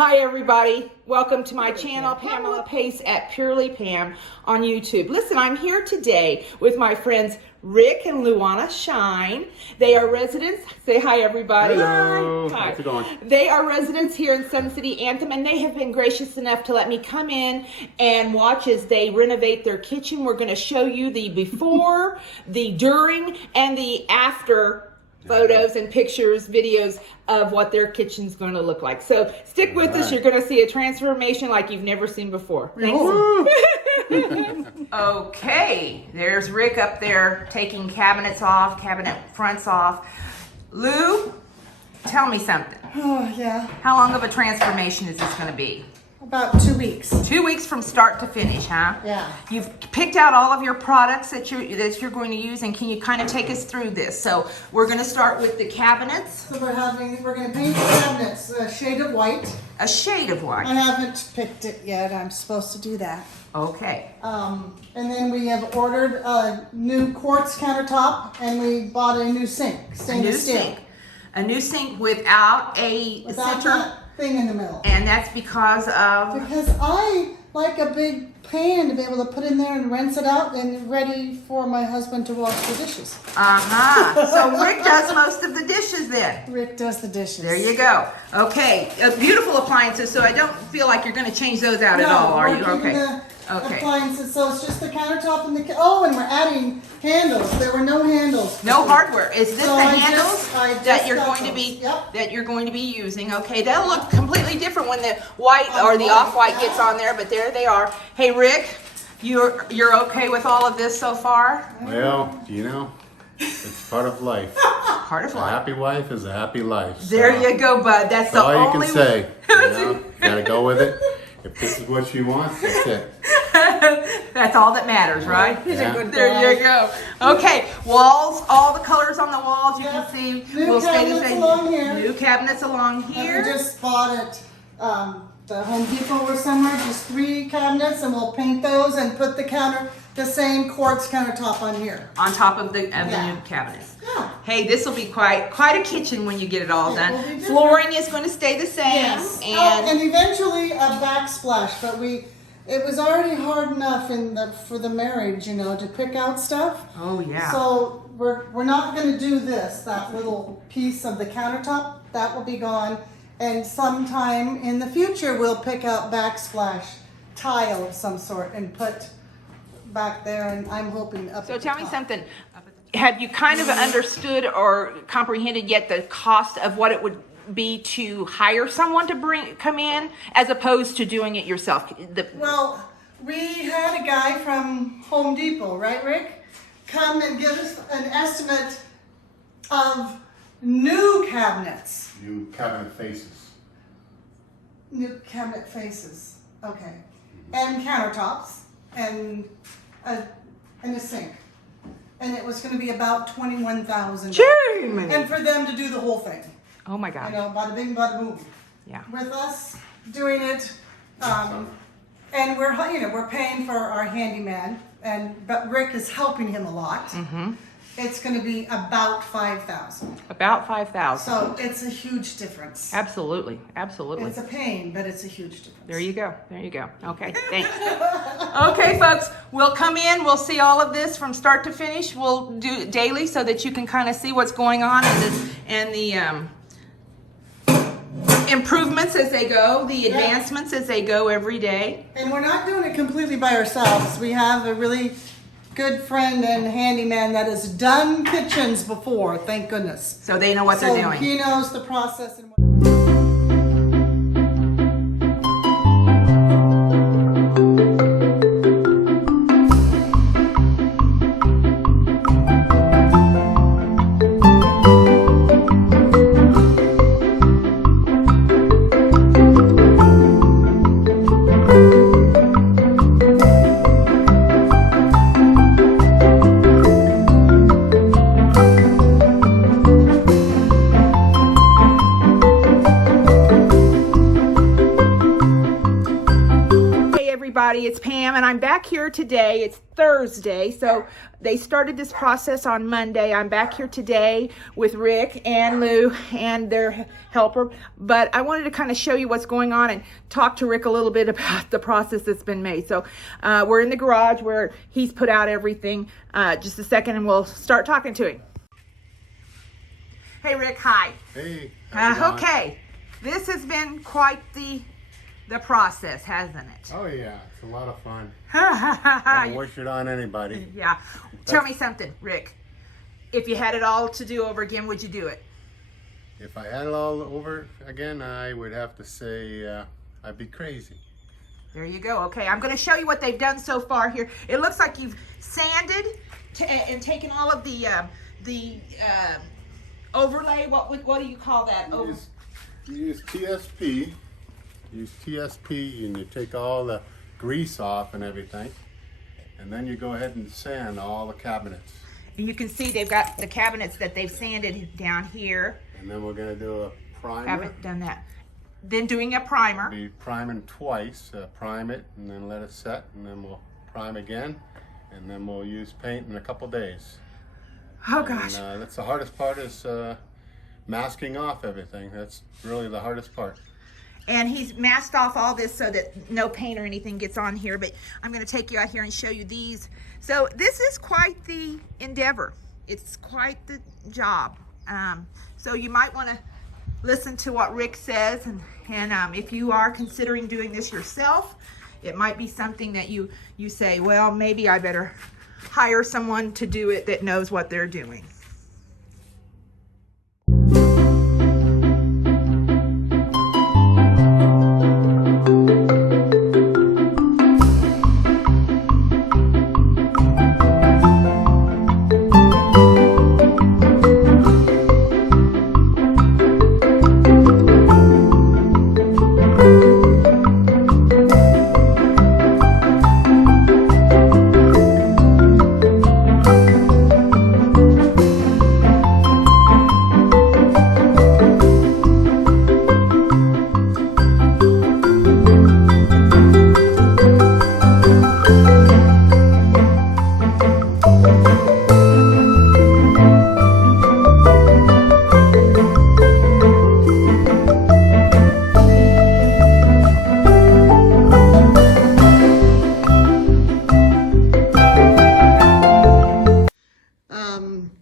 Hi everybody, welcome to my channel, Pamela Pace at Purely Pam on YouTube. Listen, I'm here today with my friends Rick and Luana Shine. They are residents. Say hi everybody. Hello. Hi. How's it going? They are residents here in Sun City Anthem, and they have been gracious enough to let me come in and watch as they renovate their kitchen. We're going to show you the before, the during, and the after photos and pictures, videos of what their kitchen's going to look like. So stick with us. You're going to see a transformation like you've never seen before. Thanks. Okay, there's Rick up there taking cabinets off, cabinet fronts off. Lou, tell me something. Oh, yeah. How long of a transformation is this going to be? About 2 weeks. 2 weeks from start to finish, huh? Yeah. You've picked out all of your products that you're going to use, and can you kind of take us through this? So we're going to start with the cabinets. So we're going to paint the cabinets a shade of white. A shade of white. I haven't picked it yet. I'm supposed to do that. Okay. And then we have ordered a new quartz countertop, and we bought a new sink, stainless steel. A new sink without a Without center. that thing in the middle. And that's because of? Because I like a big pan to be able to put in there and rinse it out and ready for my husband to wash the dishes. Uh-huh. So Rick does most of the dishes then. Rick does the dishes. There you go. Okay. Beautiful appliances, so I don't feel like you're going to change those out at all, are you? Okay. Okay. Appliances, so it's just the countertop and the and we're adding handles. There were no handles. No hardware. Is this So the I handles just that you're got going to be those. Yep. that you're going to be using? Okay, that'll look completely different when the white or the off-white gets on there, but there they are. Hey Rick, you're okay with all of this so far? Well, you know, it's part of life. Part of A life. happy wife is a happy life. There you go, bud. That's the all you only can say. You know, gotta go with it. If this is what she wants, that's it. That's all that matters, right? He's a good There guy. you go. Okay, walls, all the colors on the walls, you Yep. can see. New will stay the cabinets same. along here. New cabinets along And here. we just bought it, the Home Depot or somewhere, just 3 cabinets, and we'll paint those and put the same quartz countertop on here. On top of the Yeah. new cabinets. Yeah. Hey, this will be quite a kitchen when you get it all It done. will be different. Flooring is going to stay the same. Yes. And And eventually a backsplash, but it was already hard enough for the marriage, to pick out stuff. oh yeah. So we're not going to do this, that little piece of the countertop, that will be gone. And sometime in the future, we'll pick out backsplash tile of some sort and put back there, and I'm hoping up So at the tell me top. something. Have you kind of understood or comprehended yet the cost of what it would be to hire someone to come in as opposed to doing it yourself? Well, we had a guy from Home Depot, right, Rick? Come and give us an estimate of new cabinets. New cabinet faces. New cabinet faces, okay. And countertops, and a sink. And it was gonna be about $21,000. Germany. And for them to do the whole thing, Oh my God. bada bing, bada boom. Yeah. With us doing it, and we're paying for our handyman, but Rick is helping him a lot. Mm-hmm. It's gonna be about $5,000. About 5,000. So it's a huge difference. Absolutely. Absolutely. It's a pain, but it's a huge difference. There you go. There you go. Okay, thanks. Okay, folks, we'll come in. We'll see all of this from start to finish. We'll do it daily so that you can kind of see what's going on and the improvements as they go, the advancements as they go every day. And we're not doing it completely by ourselves. We have a really good friend and handyman that has done kitchens before, thank goodness. So they know what they're So doing. he knows the process. And it's Pam, and I'm back here today. It's Thursday, so they started this process on Monday. I'm back here today with Rick and Lou and their helper, but I wanted to kind of show you what's going on and talk to Rick a little bit about the process that's been made. So we're in the garage where he's put out everything. Just a second, and we'll start talking to him. Hey, Rick, hi. Hey. how's it going? Okay, this has been quite the process, hasn't it? Oh yeah, it's a lot of fun. Yeah. Don't wish it on anybody. Tell me something, Rick. If you had it all to do over again, would you do it? If I had it all over again, I would have to say I'd be crazy. There you go. Okay, I'm going to show you what they've done so far here. It looks like you've sanded and taken all of the overlay. What do you call that? You use TSP. Use TSP and you take all the grease off and everything, and then you go ahead and sand all the cabinets. And you can see they've got the cabinets that they've sanded down here. And then we're going to do a primer. Haven't done that. Then doing a primer. Be priming twice. Prime it and then let it set, and then we'll prime again, and then we'll use paint in a couple days. Oh gosh. And, that's the hardest part, is masking off everything. That's really the hardest part. And he's masked off all this so that no paint or anything gets on here, but I'm going to take you out here and show you these. So this is quite the endeavor. It's quite the job. So you might want to listen to what Rick says, and if you are considering doing this yourself, it might be something that you say, well, maybe I better hire someone to do it that knows what they're doing.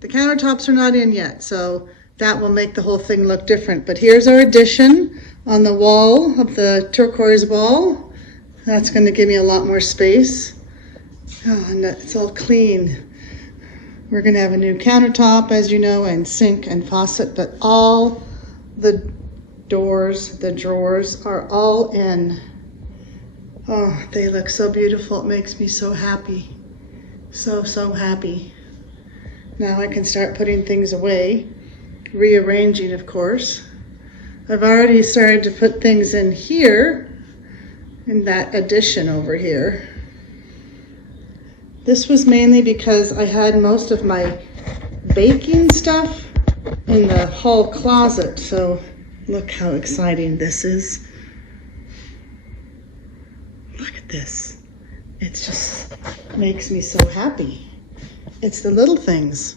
The countertops are not in yet, so that will make the whole thing look different. But here's our addition on the wall of the turquoise wall. That's going to give me a lot more space. Oh, and it's all clean. We're going to have a new countertop, as you know, and sink and faucet, but all the doors, the drawers are all in. Oh, they look so beautiful. It makes me so happy. So happy. Now I can start putting things away, rearranging, of course. I've already started to put things in here, in that addition over here. This was mainly because I had most of my baking stuff in the hall closet, so look how exciting this is. Look at this. It just makes me so happy. It's the little things.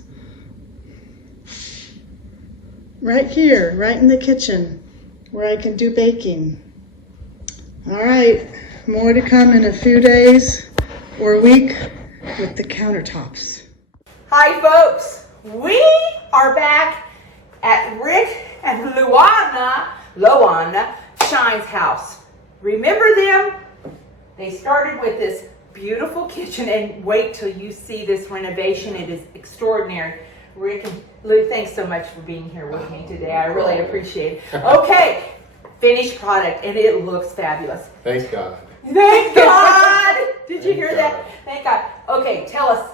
Right here, right in the kitchen, where I can do baking. All right, more to come in a few days or a week with the countertops. Hi folks, we are back at Rick and Loana Shine's house. Remember them? They started with this beautiful kitchen, and wait till you see this renovation. It is extraordinary. Rick and Lou, thanks so much for being here with me today. I really appreciate it. Okay, finished product, and it looks fabulous. Thank God. Thank God! Did you hear that? Thank God. Okay, tell us,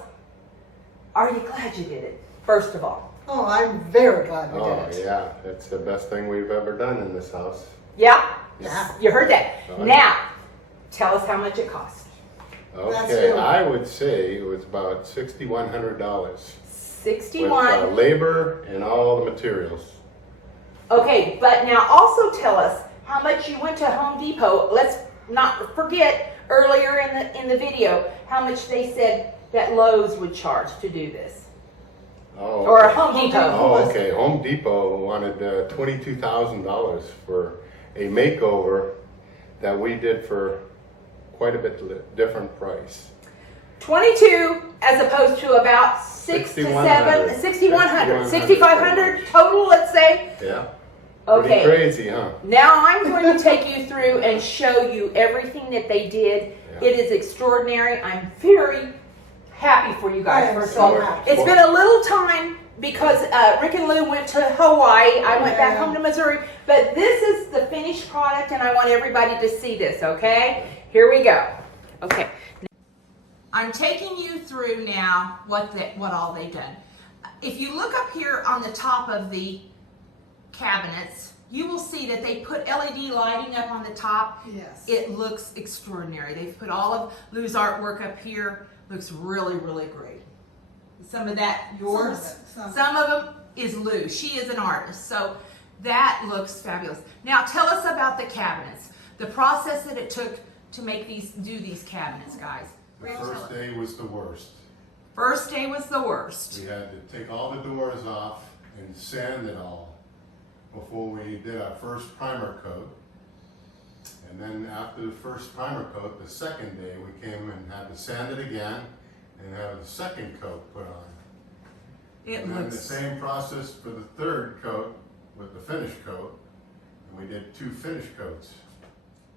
are you glad you did it, first of all? Oh, I'm very glad we Oh did it. yeah, it's the best thing we've ever done in this house. Yeah? Yeah. You heard that. Now, tell us how much it cost. Okay, I would say it was about $6,100. 61. With labor and all the materials. Okay, but now also tell us how much you went to Home Depot. Let's not forget earlier in the video how much they said that Lowe's would charge to do this. Oh, Or okay. Home Depot. Oh, okay. Home Depot wanted $22,000 for a makeover that we did for quite a bit different price. 22 as opposed to about 6 to 7, 6,100, 6,500 total, let's say. Yeah. Okay. Pretty crazy, huh? Now I'm going to take you through and show you everything that they did. Yeah. It is extraordinary. I'm very happy for you guys, I am first of so all. happy. It's been a little time because Rick and Lou went to Hawaii. I went back Yeah. home to Missouri. But this is the finished product, and I want everybody to see this, okay? Here we go. Okay. I'm taking you through now what all they've done. If you look up here on the top of the cabinets, you will see that they put LED lighting up on the top. Yes. It looks extraordinary. They've put all of Lou's artwork up here. Looks really, really great. Some of that yours. Some of them is Lou. She is an artist. So that looks fabulous. Now tell us about the cabinets. The process that it took to do these cabinets, guys. The first day was the worst. First day was the worst. We had to take all the doors off and sand it all before we did our first primer coat. And then after the first primer coat, the second day we came and had to sand it again and have the second coat put on. And then the same process for the third coat with the finish coat. And we did 2 finish coats.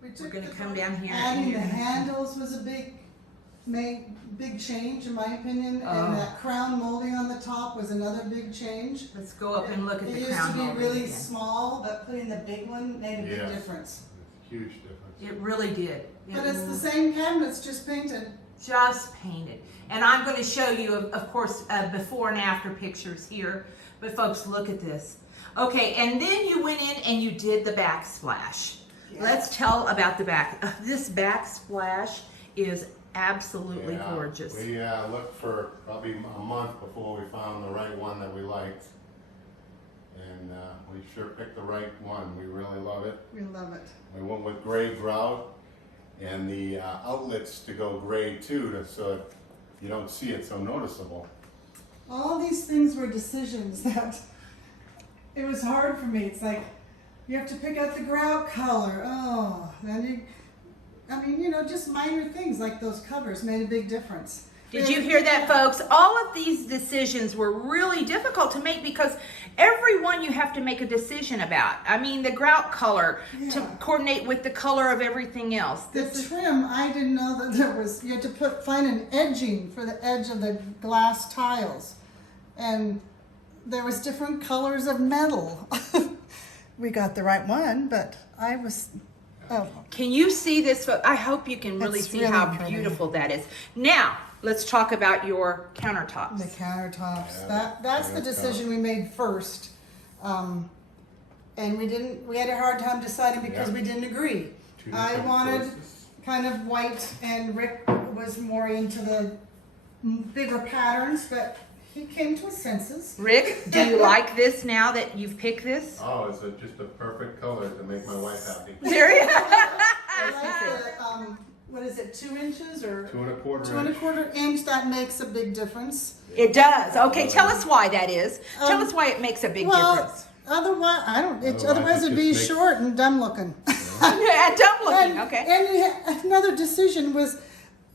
We're going to come down here. Adding the handles was a big change in my opinion, and that crown molding on the top was another big change. Let's go up and look at the It used crown to be molding really again. small, but putting the big one made a big Yes. difference. Huge difference. It really did. But it's the same cabinets, just painted. Just painted. And I'm going to show you, of course, before and after pictures here. But folks, look at this. Okay, and then you went in and you did the backsplash. Yeah. Let's tell about the back. This backsplash is absolutely gorgeous. We looked for probably a month before we found the right one that we liked. And we sure picked the right one. We really love it. We love it. We went with gray grout and the outlets to go gray too, so that you don't see it so noticeable. All these things were decisions that it was hard for me. It's like you have to pick out the grout color. Oh, then just minor things like those covers made a big difference. Did you hear that, folks? All of these decisions were really difficult to make because every one you have to make a decision about. I mean, the grout color to coordinate with the color of everything else. The trim, I didn't know that you had to find an edging for the edge of the glass tiles. And there was different colors of metal. We got the right one, but I was, Can you see this? I hope you can really It's see really how pretty. beautiful that is. Now, let's talk about your the countertops. countertops. Yeah, That's the decision we made first. And we had a hard time deciding because Yeah. we didn't agree. 2 I different wanted choices. kind of white, and Rick was more into the bigger patterns, but he came to his senses. Rick, do you like this now that you've picked this? Oh, it's just a perfect color to make my wife happy. Serious? I like the, what is it, 2 inches or 2 1/4 2 1/4 inch? That makes a big difference. It does. Okay, tell us why that is. Tell us why it makes a big difference. Otherwise, Otherwise otherwise it it'd be just makes- short and dumb looking. Yeah, dumb looking. Okay. And another decision was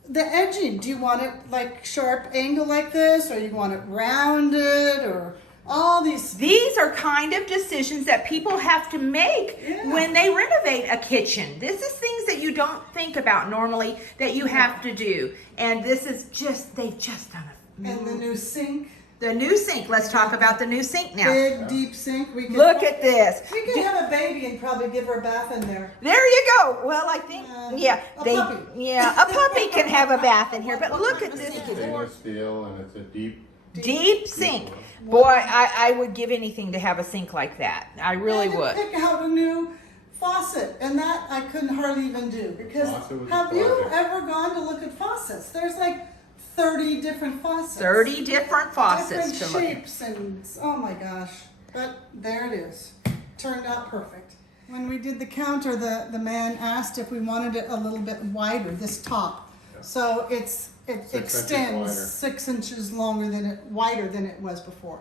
the edging. Do you want it like sharp angle like this, or you want it rounded, or all these? These are kind of decisions that people have to make when they renovate a kitchen. This is things that you don't think about normally that you have to do. And this is they've just done it. And the new sink, The new sink. Let's talk about the new sink now. big deep sink. We could Look at this. We could have a baby and probably give her a bath in there. There you go. Well, I think, A puppy. a puppy can have a bath in here. But look at this Stainless steel, and it's a deep sink. Boy, I would give anything to have a sink like that. I really I would. had to pick out a new faucet, and that I couldn't hardly even do because Faucet was a have you project. ever gone to look at faucets? There's like 30 different faucets. 30 different faucets different to look at. shapes, and oh my gosh. But there it is. Turned out perfect. When we did the counter, the man asked if we wanted it a little bit wider, this top. So it 6 inches extends wider. 6 inches wider than it was before.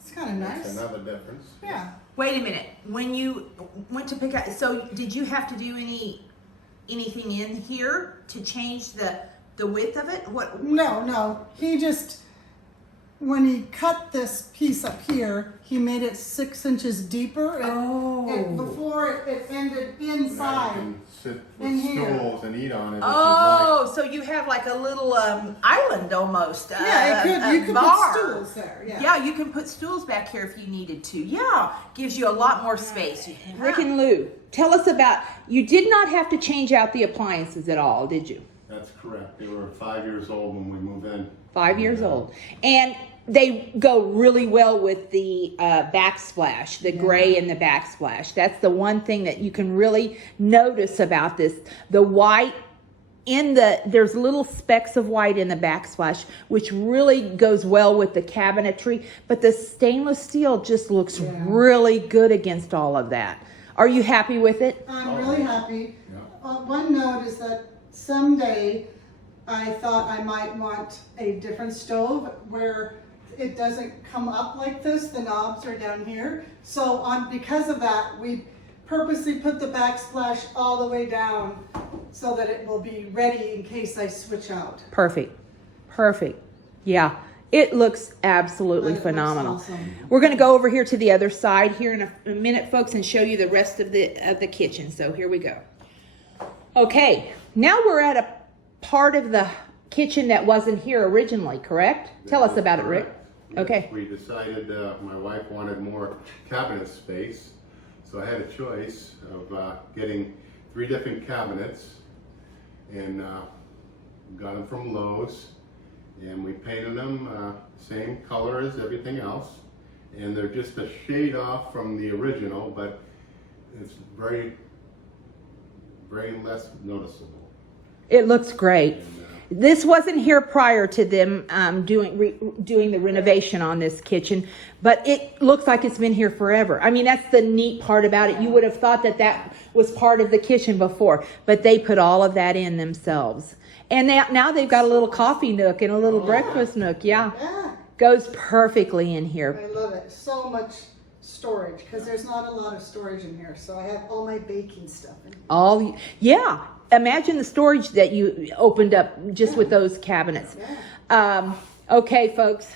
It's kind of That's nice. another difference. Yeah. Wait a minute. When you went to pick up, so did you have to do anything in here to change the width of it? What? No. He just, when he cut this piece up here, he made it 6 inches deeper. Before it ended Now inside. you can sit In with here. stools and eat on it if Oh, so you have like a little island almost. Yeah, you could bar. put stools there. Yeah. Yeah, you can put stools back here if you needed to. Yeah, gives you a lot more space. Rick and Lou, tell us about, you did not have to change out the appliances at all, did you? That's correct. They were 5 years old when we moved in. 5 years old. And they go really well with the backsplash, the gray and the backsplash. That's the one thing that you can really notice about this. The white there's little specks of white in the backsplash, which really goes well with the cabinetry, but the stainless steel just looks really good against all of that. Are you happy with it? I'm really happy. Yeah. One note is that someday I thought I might want a different stove where it doesn't come up like this, the knobs are down here. So because of that, we purposely put the backsplash all the way down so that it will be ready in case I switch out. Perfect. Yeah, it looks absolutely But it looks phenomenal. awesome. We're going to go over here to the other side here in a minute, folks, and show you the rest of the kitchen. So here we go. Okay, now we're at a part of the kitchen that wasn't here originally, correct? Tell us about it, Rick. Okay. We decided my wife wanted more cabinet space, so I had a choice of getting 3 different cabinets, and got them from Lowe's, and we painted them same color as everything else, and they're just a shade off from the original, but it's very less noticeable. It looks great. And, This wasn't here prior to them doing the renovation on this kitchen, but it looks like it's been here forever. I mean, that's the neat part about it. You would have thought that was part of the kitchen before, but they put all of that in themselves. And now they've got a little coffee nook and a little breakfast nook. Yeah, Yeah, goes perfectly in here. I love it. So much storage because there's not a lot of storage in here. So I have all my baking stuff in here. Yeah. Imagine the storage that you opened up just with those cabinets. Okay, folks.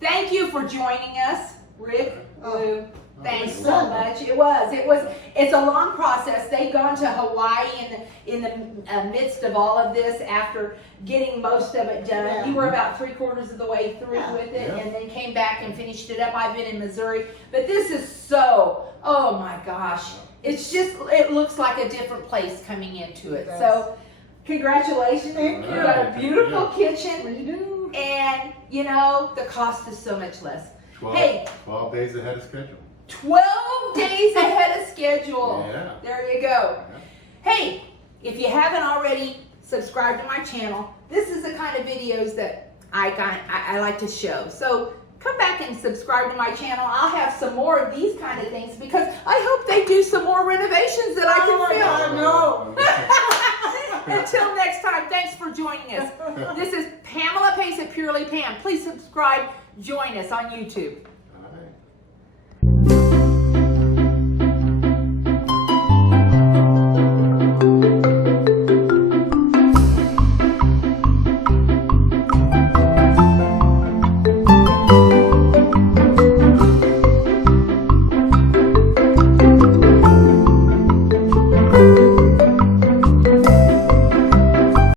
Thank you for joining us, Rick, Lou. Thanks so much. It's a long process. They've gone to Hawaii in the midst of all of this after getting most of it done. Yeah. You were about 3/4 of the way through with it, Yeah. and then came back and finished it up. I've been in Missouri, but this is oh my gosh. It looks like a different place coming into it. It does. So, congratulations. Thank You you. got a beautiful kitchen, What do you do? and the cost is so much less. 12 days ahead of schedule. 12 days ahead of schedule. Yeah. There you go. Hey, if you haven't already subscribed to my channel, this is the kind of videos that I like to show. So come back and subscribe to my channel. I'll have some more of these kind of things because I hope they do some more renovations that I can film. Until next time, thanks for joining us. This is Pamela Pace at Purely Pam. Please subscribe. Join us on YouTube.